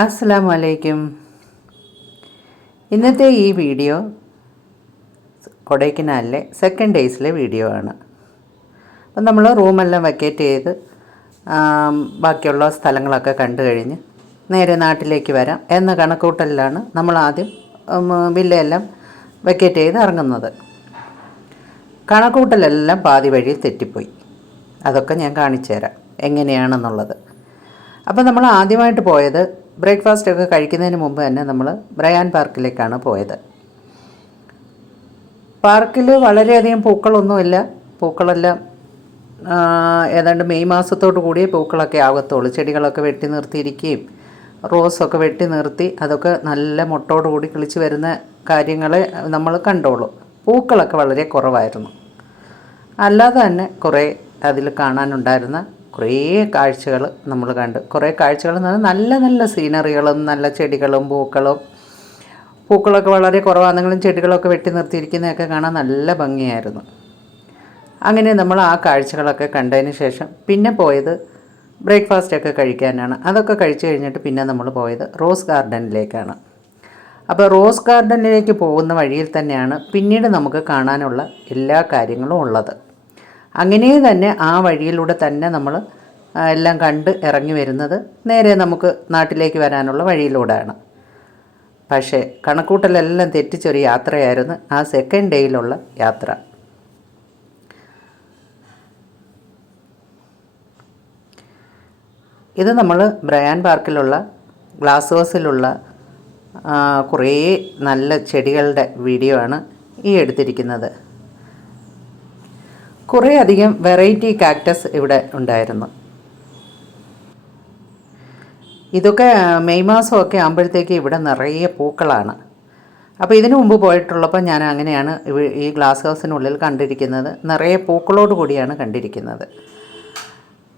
അസ്സലാമു അലൈക്കും. ഇന്നത്തെ ഈ വീഡിയോ കൊടൈക്കനാലിലെ സെക്കൻഡ് ഡേയ്സിലെ വീഡിയോ ആണ്. അപ്പം നമ്മൾ റൂമെല്ലാം വെക്കേറ്റ് ചെയ്ത് ബാക്കിയുള്ള സ്ഥലങ്ങളൊക്കെ കണ്ടു കഴിഞ്ഞ് നേരെ നാട്ടിലേക്ക് വരാം എന്ന കണക്കൂട്ടലിലാണ് നമ്മൾ ആദ്യം വില്ലയെല്ലാം വെക്കേറ്റ് ചെയ്ത് ഇറങ്ങുന്നത്. കണക്കൂട്ടലെല്ലാം പാതി വഴി തെറ്റിപ്പോയി. അതൊക്കെ ഞാൻ കാണിച്ചു തരാം എങ്ങനെയാണെന്നുള്ളത്. അപ്പോൾ നമ്മൾ ആദ്യമായിട്ട് പോയത് ബ്രേക്ക്ഫാസ്റ്റ് ഒക്കെ കഴിക്കുന്നതിന് മുമ്പ് തന്നെ നമ്മൾ ബ്രയാൻ പാർക്കിലേക്കാണ് പോയത്. പാർക്കിൽ വളരെയധികം പൂക്കളൊന്നുമില്ല. പൂക്കളെല്ലാം ഏതാണ്ട് മെയ് മാസത്തോടു കൂടിയേ പൂക്കളൊക്കെ ആകത്തുള്ളൂ. ചെടികളൊക്കെ വെട്ടി നിർത്തിയിരിക്കുകയും റോസൊക്കെ വെട്ടി നിർത്തി അതൊക്കെ നല്ല മുട്ടോടു കൂടി കിളിച്ച് വരുന്ന കാര്യങ്ങളെ നമ്മൾ കണ്ടോളൂ. പൂക്കളൊക്കെ വളരെ കുറവായിരുന്നു. അല്ലാതെ തന്നെ കുറേ അതിൽ കാണാനുണ്ടായിരുന്ന കുറേ കാഴ്ചകൾ നമ്മൾ കണ്ട്. കുറേ കാഴ്ചകൾ എന്ന് പറഞ്ഞാൽ നല്ല നല്ല സീനറികളും നല്ല ചെടികളും പൂക്കളൊക്കെ വളരെ കുറവാണെങ്കിലും ചെടികളൊക്കെ വെട്ടി നിർത്തിയിരിക്കുന്നതൊക്കെ കാണാൻ നല്ല ഭംഗിയായിരുന്നു. അങ്ങനെ നമ്മൾ ആ കാഴ്ചകളൊക്കെ കണ്ടതിന് ശേഷം പിന്നെ പോയത് ബ്രേക്ക്ഫാസ്റ്റൊക്കെ കഴിക്കാനാണ്. അതൊക്കെ കഴിച്ച് കഴിഞ്ഞിട്ട് പിന്നെ നമ്മൾ പോയത് റോസ് ഗാർഡനിലേക്കാണ്. അപ്പോൾ റോസ് ഗാർഡനിലേക്ക് പോകുന്ന വഴിയിൽ തന്നെയാണ് പിന്നീട് നമുക്ക് കാണാനുള്ള എല്ലാ കാര്യങ്ങളും ഉള്ളത്. അങ്ങനെ തന്നെ ആ വഴിയിലൂടെ തന്നെ നമ്മൾ എല്ലാം കണ്ട് ഇറങ്ങി വരുന്നത് നേരെ നമുക്ക് നാട്ടിലേക്ക് വരാനുള്ള വഴിയിലൂടെയാണ്. പക്ഷേ കണക്കൂട്ടലെല്ലാം തെറ്റിച്ചൊരു യാത്രയായിരുന്നു ആ സെക്കൻഡ് ഡേയിലുള്ള യാത്ര. ഇത് നമ്മൾ ബ്രയാൻ പാർക്കിലുള്ള ഗ്ലാസ് ഹൗസിലുള്ള കുറേ നല്ല ചെടികളുടെ വീഡിയോ ആണ് ഈ എടുത്തിരിക്കുന്നത്. കുറേ അധികം വെറൈറ്റി കാക്ടസ് ഇവിടെ ഉണ്ടായിരുന്നു. ഇതൊക്കെ മെയ് മാസമൊക്കെ ആകുമ്പോഴത്തേക്ക് ഇവിടെ നിറയെ പൂക്കളാണ്. അപ്പോൾ ഇതിനു മുമ്പ് പോയിട്ടുള്ളപ്പോൾ ഞാൻ അങ്ങനെയാണ് ഈ ഗ്ലാസ് ഹൗസിനുള്ളിൽ കണ്ടിരിക്കുന്നത്. നിറയെ പൂക്കളോട് കൂടിയാണ് കണ്ടിരിക്കുന്നത്.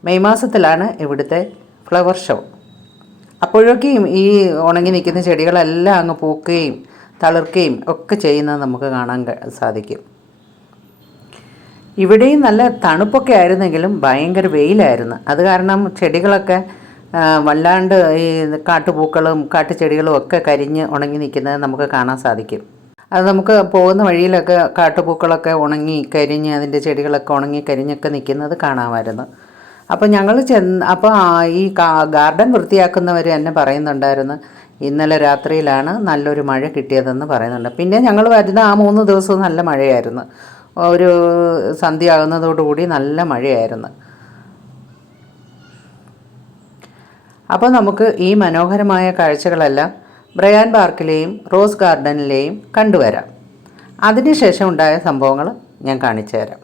മെയ് മാസത്തിലാണ് ഇവിടുത്തെ ഫ്ലവർ ഷോ. അപ്പോഴൊക്കെയും ഈ ഉണങ്ങി നിൽക്കുന്ന ചെടികളെല്ലാം അങ്ങ് പൂക്കുകയും തളിർക്കുകയും ഒക്കെ ചെയ്യുന്നത് നമുക്ക് കാണാൻ സാധിക്കും. ഇവിടെയും നല്ല തണുപ്പൊക്കെ ആയിരുന്നെങ്കിലും ഭയങ്കര വെയിലായിരുന്നു. അത് കാരണം ചെടികളൊക്കെ വല്ലാണ്ട് ഈ കാട്ടുപൂക്കളും കാട്ടുചെടികളും ഒക്കെ കരിഞ്ഞ് ഉണങ്ങി നിൽക്കുന്നത് നമുക്ക് കാണാൻ സാധിക്കും. അത് നമുക്ക് പോകുന്ന വഴിയിലൊക്കെ കാട്ടുപൂക്കളൊക്കെ ഉണങ്ങി കരിഞ്ഞ് അതിൻ്റെ ചെടികളൊക്കെ ഉണങ്ങി കരിഞ്ഞൊക്കെ നിൽക്കുന്നത് കാണാമായിരുന്നു. അപ്പോൾ ഞങ്ങൾ അപ്പോൾ ഈ ഗാർഡൻ വൃത്തിയാക്കുന്നവർ എന്നെ പറയുന്നുണ്ടായിരുന്നു ഇന്നലെ രാത്രിയിലാണ് നല്ലൊരു മഴ കിട്ടിയതെന്ന് പറയുന്നുണ്ട്. പിന്നെ ഞങ്ങൾ വരുന്ന ആ 3 ദിവസവും നല്ല മഴയായിരുന്നു. ഒരു സന്ധ്യ ആകുന്നതോടുകൂടി നല്ല മഴയായിരുന്നു. അപ്പോൾ നമുക്ക് ഈ മനോഹരമായ കാഴ്ചകളെല്ലാം ബ്രയാൻ പാർക്കിലെയും റോസ് ഗാർഡനിലെയും കണ്ടുവരാം. അതിനുശേഷം ഉണ്ടായ സംഭവങ്ങൾ ഞാൻ കാണിച്ചു തരാം.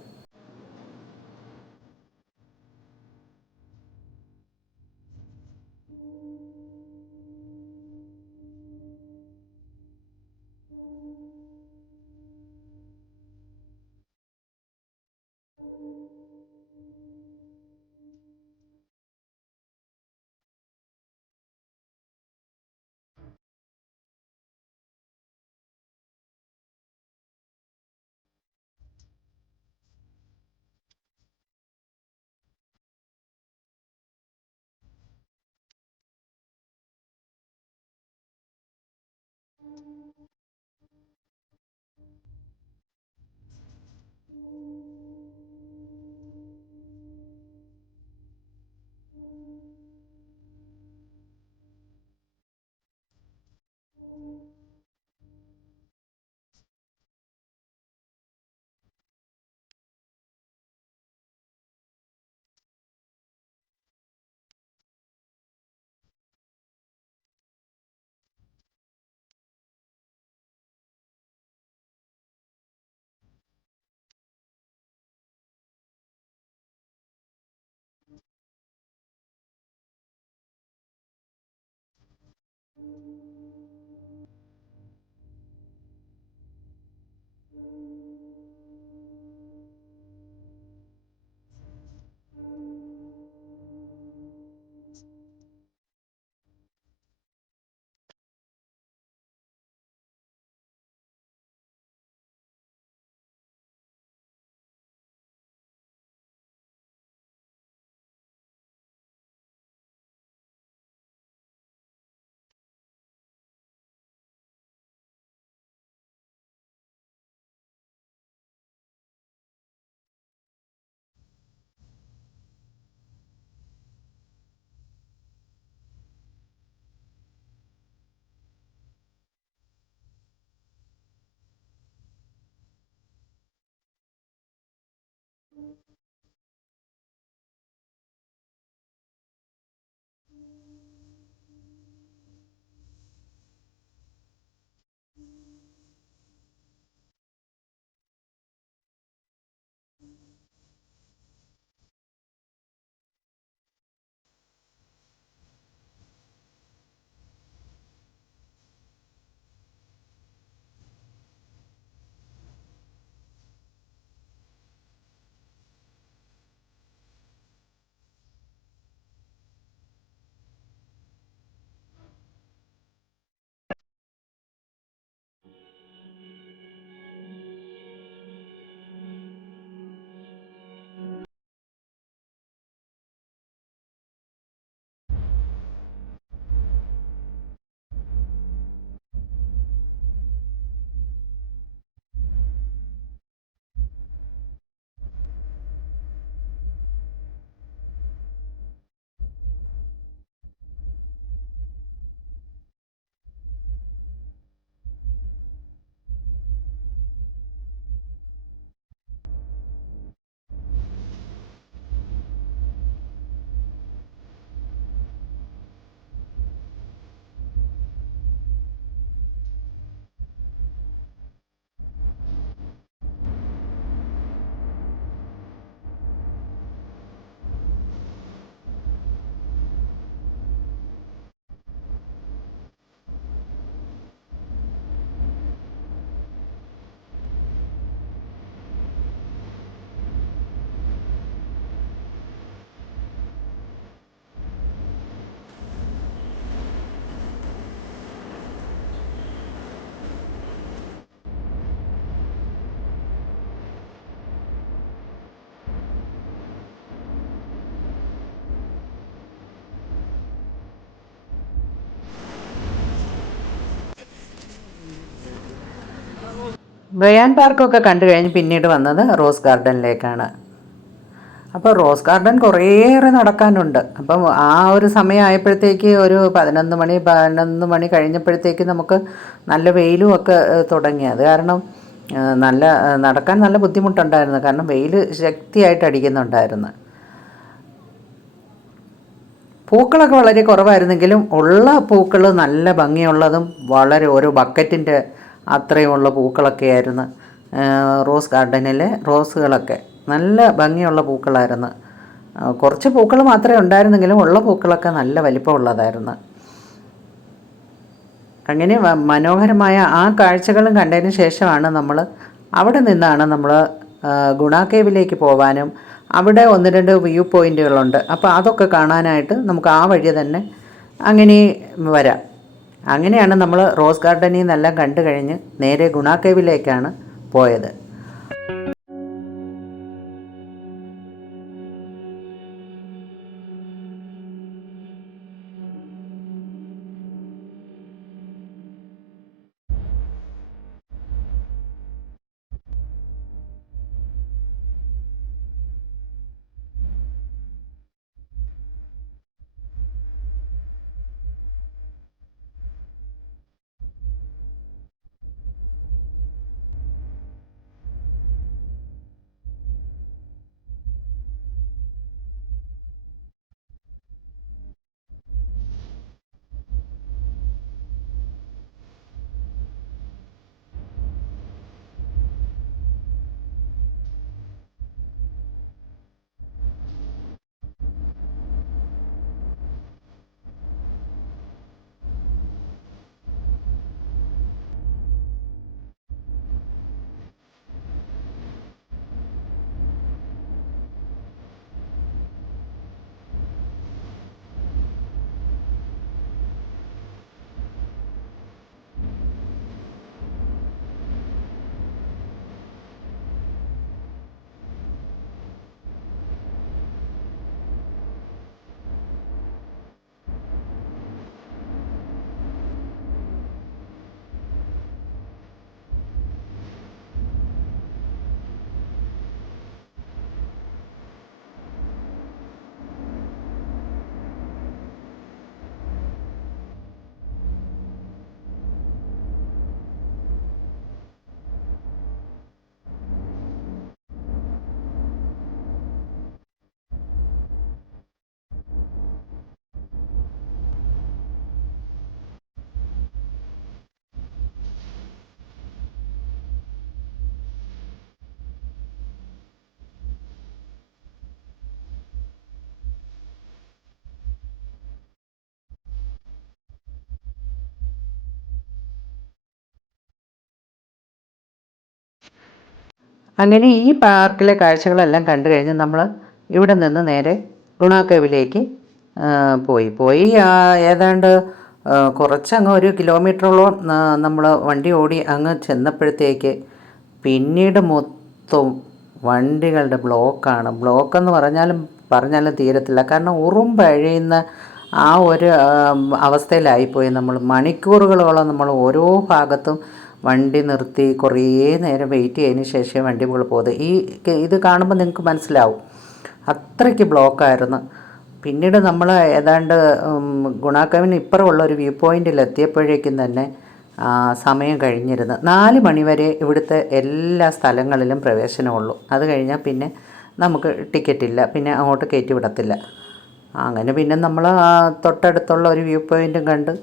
ബ്രയാൻ പാർക്കൊക്കെ കണ്ടു കഴിഞ്ഞ് പിന്നീട് വന്നത് റോസ് ഗാർഡനിലേക്കാണ്. അപ്പോൾ റോസ് ഗാർഡൻ കുറേയേറെ നടക്കാനുണ്ട്. അപ്പം ആ ഒരു സമയമായപ്പോഴത്തേക്ക് ഒരു 11 മണി കഴിഞ്ഞപ്പോഴത്തേക്ക് നമുക്ക് നല്ല വെയിലും ഒക്കെ തുടങ്ങി. അത് കാരണം നടക്കാൻ നല്ല ബുദ്ധിമുട്ടുണ്ടായിരുന്നു, കാരണം വെയിൽ ശക്തിയായിട്ട് അടിക്കുന്നുണ്ടായിരുന്നു. പൂക്കളൊക്കെ വളരെ കുറവായിരുന്നെങ്കിലും ഉള്ള പൂക്കൾ നല്ല ഭംഗിയുള്ളതും വളരെ ഓരോ ബക്കറ്റിൻ്റെ അത്രയുമുള്ള പൂക്കളൊക്കെ ആയിരുന്നു. റോസ് ഗാർഡനിലെ റോസുകളൊക്കെ നല്ല ഭംഗിയുള്ള പൂക്കളായിരുന്നു. കുറച്ച് പൂക്കൾ മാത്രമേ ഉണ്ടായിരുന്നെങ്കിലും ഉള്ള പൂക്കളൊക്കെ നല്ല വലിപ്പമുള്ളതായിരുന്നു. അങ്ങനെ മനോഹരമായ ആ കാഴ്ചകളും കണ്ടതിന് ശേഷമാണ് അവിടെ നിന്നാണ് നമ്മൾ ഗുണ കേവിലേക്ക് പോകാനും അവിടെ 1-2 വ്യൂ പോയിൻ്റുകളുണ്ട്. അപ്പോൾ അതൊക്കെ കാണാനായിട്ട് നമുക്ക് ആ വഴി തന്നെ അങ്ങനെ വരാം. അങ്ങനെയാണ് നമ്മൾ റോസ് ഗാർഡനിൽ നിന്നെല്ലാം കണ്ടു കഴിഞ്ഞ് നേരെ ഗുണ കേവിലേക്കാണ് പോയത്. അങ്ങനെ ഈ പാർക്കിലെ കാഴ്ചകളെല്ലാം കണ്ടു കഴിഞ്ഞ് നമ്മൾ ഇവിടെ നിന്ന് നേരെ ഗുണ കേവിലേക്ക് പോയി ഏതാണ്ട് കുറച്ചങ്ങ് 1 കിലോമീറ്ററോളം നമ്മൾ വണ്ടി ഓടി അങ്ങ് ചെന്നപ്പോഴത്തേക്ക് പിന്നീട് മൊത്തം വണ്ടികളുടെ ബ്ലോക്കെന്ന് പറഞ്ഞാലും തീരത്തില്ല. കാരണം ഉറുമ്പഴിയുന്ന ആ ഒരു അവസ്ഥയിലായിപ്പോയി. നമ്മൾ മണിക്കൂറുകളോളം നമ്മൾ ഓരോ ഭാഗത്തും വണ്ടി നിർത്തി കുറേ നേരം വെയിറ്റ് ചെയ്തതിന് ശേഷം വണ്ടി പോകുന്നത്. ഇത് കാണുമ്പോൾ നിങ്ങൾക്ക് മനസ്സിലാവും, അത്രയ്ക്ക് ബ്ലോക്കായിരുന്നു. പിന്നീട് നമ്മൾ ഏതാണ്ട് ഗുണ കേവിന് ഇപ്പുറമുള്ള ഒരു വ്യൂ പോയിൻറ്റിൽ എത്തിയപ്പോഴേക്കും തന്നെ സമയം കഴിഞ്ഞിരുന്നു. 4 മണി വരെ ഇവിടുത്തെ എല്ലാ സ്ഥലങ്ങളിലും പ്രവേശനമുള്ളൂ. അത് കഴിഞ്ഞാൽ പിന്നെ നമുക്ക് ടിക്കറ്റില്ല, പിന്നെ അങ്ങോട്ട് കയറ്റി വിടത്തില്ല. അങ്ങനെ പിന്നെ നമ്മൾ തൊട്ടടുത്തുള്ള ഒരു വ്യൂ പോയിൻറ്റും കണ്ട്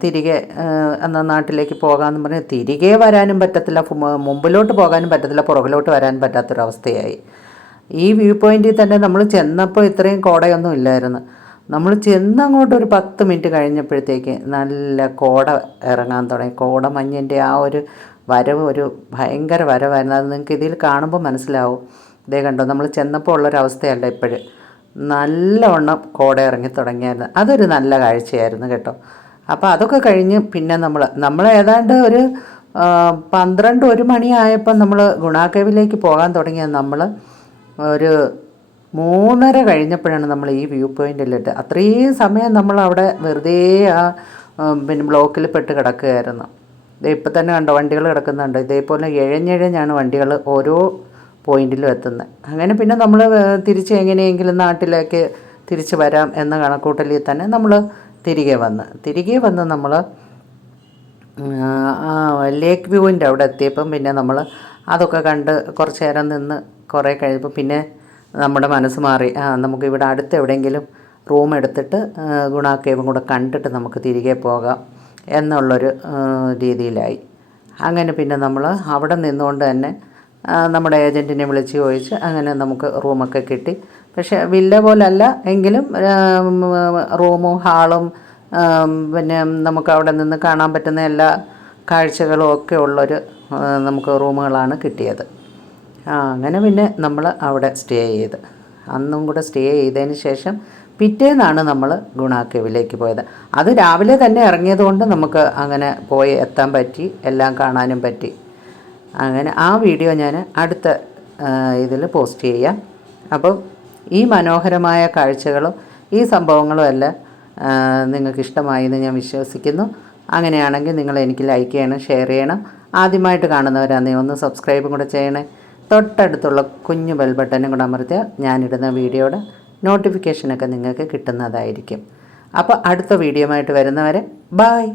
തിരികെ നാട്ടിലേക്ക് പോകാമെന്ന് പറഞ്ഞ് തിരികെ വരാനും പറ്റത്തില്ല, മുമ്പിലോട്ട് പോകാനും പറ്റത്തില്ല, പുറകിലോട്ട് വരാനും പറ്റാത്തൊരവസ്ഥയായി. ഈ വ്യൂ പോയിൻറ്റിൽ തന്നെ നമ്മൾ ചെന്നപ്പോൾ ഇത്രയും കോടയൊന്നും ഇല്ലായിരുന്നു. നമ്മൾ ചെന്നങ്ങോട്ട് ഒരു 10 മിനിറ്റ് കഴിഞ്ഞപ്പോഴത്തേക്ക് നല്ല കോട ഇറങ്ങാൻ തുടങ്ങി. കോടമഞ്ഞിൻ്റെ ആ ഒരു വരവ് ഒരു ഭയങ്കര വരവായിരുന്നു. അത് നിങ്ങൾക്ക് ഇതിൽ കാണുമ്പോൾ മനസ്സിലാവും. ഇതേ കണ്ടോ, നമ്മൾ ചെന്നപ്പോൾ ഉള്ളൊരവസ്ഥയല്ല ഇപ്പോഴും. നല്ലവണ്ണം കോട ഇറങ്ങി തുടങ്ങിയായിരുന്നു. അതൊരു നല്ല കാഴ്ചയായിരുന്നു കേട്ടോ. അപ്പോൾ അതൊക്കെ കഴിഞ്ഞ് പിന്നെ നമ്മൾ ഏതാണ്ട് ഒരു 12-1 മണിയായപ്പോൾ നമ്മൾ ഗുണ കേവിലേക്ക് പോകാൻ തുടങ്ങിയത്. നമ്മൾ ഒരു 3:30 കഴിഞ്ഞപ്പോഴാണ് നമ്മൾ ഈ വ്യൂ പോയിൻറ്റിലിട്ട്. അത്രയും സമയം നമ്മൾ അവിടെ വെറുതെ പിന്നെ ബ്ലോക്കിൽ പെട്ട് കിടക്കുകയായിരുന്നു. ഇപ്പം തന്നെ കണ്ടോ വണ്ടികൾ കിടക്കുന്നുണ്ട്. ഇതേപോലെ ഇഴഞ്ഞിഴഞ്ഞാണ് വണ്ടികൾ ഓരോ പോയിന്റിലും എത്തുന്നത്. അങ്ങനെ പിന്നെ നമ്മൾ തിരിച്ച് എങ്ങനെയെങ്കിലും നാട്ടിലേക്ക് തിരിച്ച് വരാം എന്ന കണക്കൂട്ടലിൽ തന്നെ നമ്മൾ തിരികെ വന്ന് നമ്മൾ ലേക്ക് വ്യൂവിൻ്റെ അവിടെ എത്തിയപ്പം പിന്നെ നമ്മൾ അതൊക്കെ കണ്ട് കുറച്ച് നേരം നിന്ന് കുറേ കഴിയുമ്പോൾ പിന്നെ നമ്മുടെ മനസ്സ് മാറി, നമുക്കിവിടെ അടുത്ത് എവിടെയെങ്കിലും റൂം എടുത്തിട്ട് ഗുണ കേവും കൂടെ കണ്ടിട്ട് നമുക്ക് തിരികെ പോകാം എന്നുള്ളൊരു രീതിയിലായി. അങ്ങനെ പിന്നെ നമ്മൾ അവിടെ നിന്നുകൊണ്ട് തന്നെ നമ്മുടെ ഏജൻറ്റിനെ വിളിച്ച് ചോദിച്ച് അങ്ങനെ നമുക്ക് റൂമൊക്കെ കിട്ടി. പക്ഷേ വില്ല പോലല്ല എങ്കിലും റൂമും ഹാളും പിന്നെ നമുക്ക് അവിടെ നിന്ന് കാണാൻ പറ്റുന്ന എല്ലാ കാഴ്ചകളും ഒക്കെ ഉള്ളൊരു നമുക്ക് റൂമുകളാണ് കിട്ടിയത്. അങ്ങനെ പിന്നെ നമ്മൾ അവിടെ സ്റ്റേ ചെയ്ത് അന്നും കൂടെ സ്റ്റേ ചെയ്തതിന് ശേഷം പിറ്റേന്നാണ് നമ്മൾ ഗുണ കേവിലേക്ക് പോയത്. അത് രാവിലെ തന്നെ ഇറങ്ങിയതുകൊണ്ട് നമുക്ക് അങ്ങനെ പോയി എത്താൻ പറ്റി, എല്ലാം കാണാനും പറ്റി. അങ്ങനെ ആ വീഡിയോ ഞാൻ അടുത്ത ഇതിൽ പോസ്റ്റ് ചെയ്യാം. അപ്പം ഈ മനോഹരമായ കാഴ്ചകളും ഈ സംഭവങ്ങളും എല്ലാം നിങ്ങൾക്ക് ഇഷ്ടമായി എന്ന് ഞാൻ വിശ്വസിക്കുന്നു. അങ്ങനെയാണെങ്കിൽ നിങ്ങൾ എനിക്ക് ലൈക്ക് ചെയ്യണം, ഷെയർ ചെയ്യണം. ആദ്യമായിട്ട് കാണുന്നവരാണെങ്കിൽ ഒന്ന് സബ്സ്ക്രൈബും കൂടെ ചെയ്യണേ. തൊട്ടടുത്തുള്ള കുഞ്ഞു ബെൽ ബട്ടനും കൂടെ അമർത്തിയാൽ ഞാനിടുന്ന വീഡിയോയുടെ നോട്ടിഫിക്കേഷനൊക്കെ നിങ്ങൾക്ക് കിട്ടുന്നതായിരിക്കും. അപ്പോൾ അടുത്ത വീഡിയോ ആയിട്ട് വരുന്നവരെ ബായ്.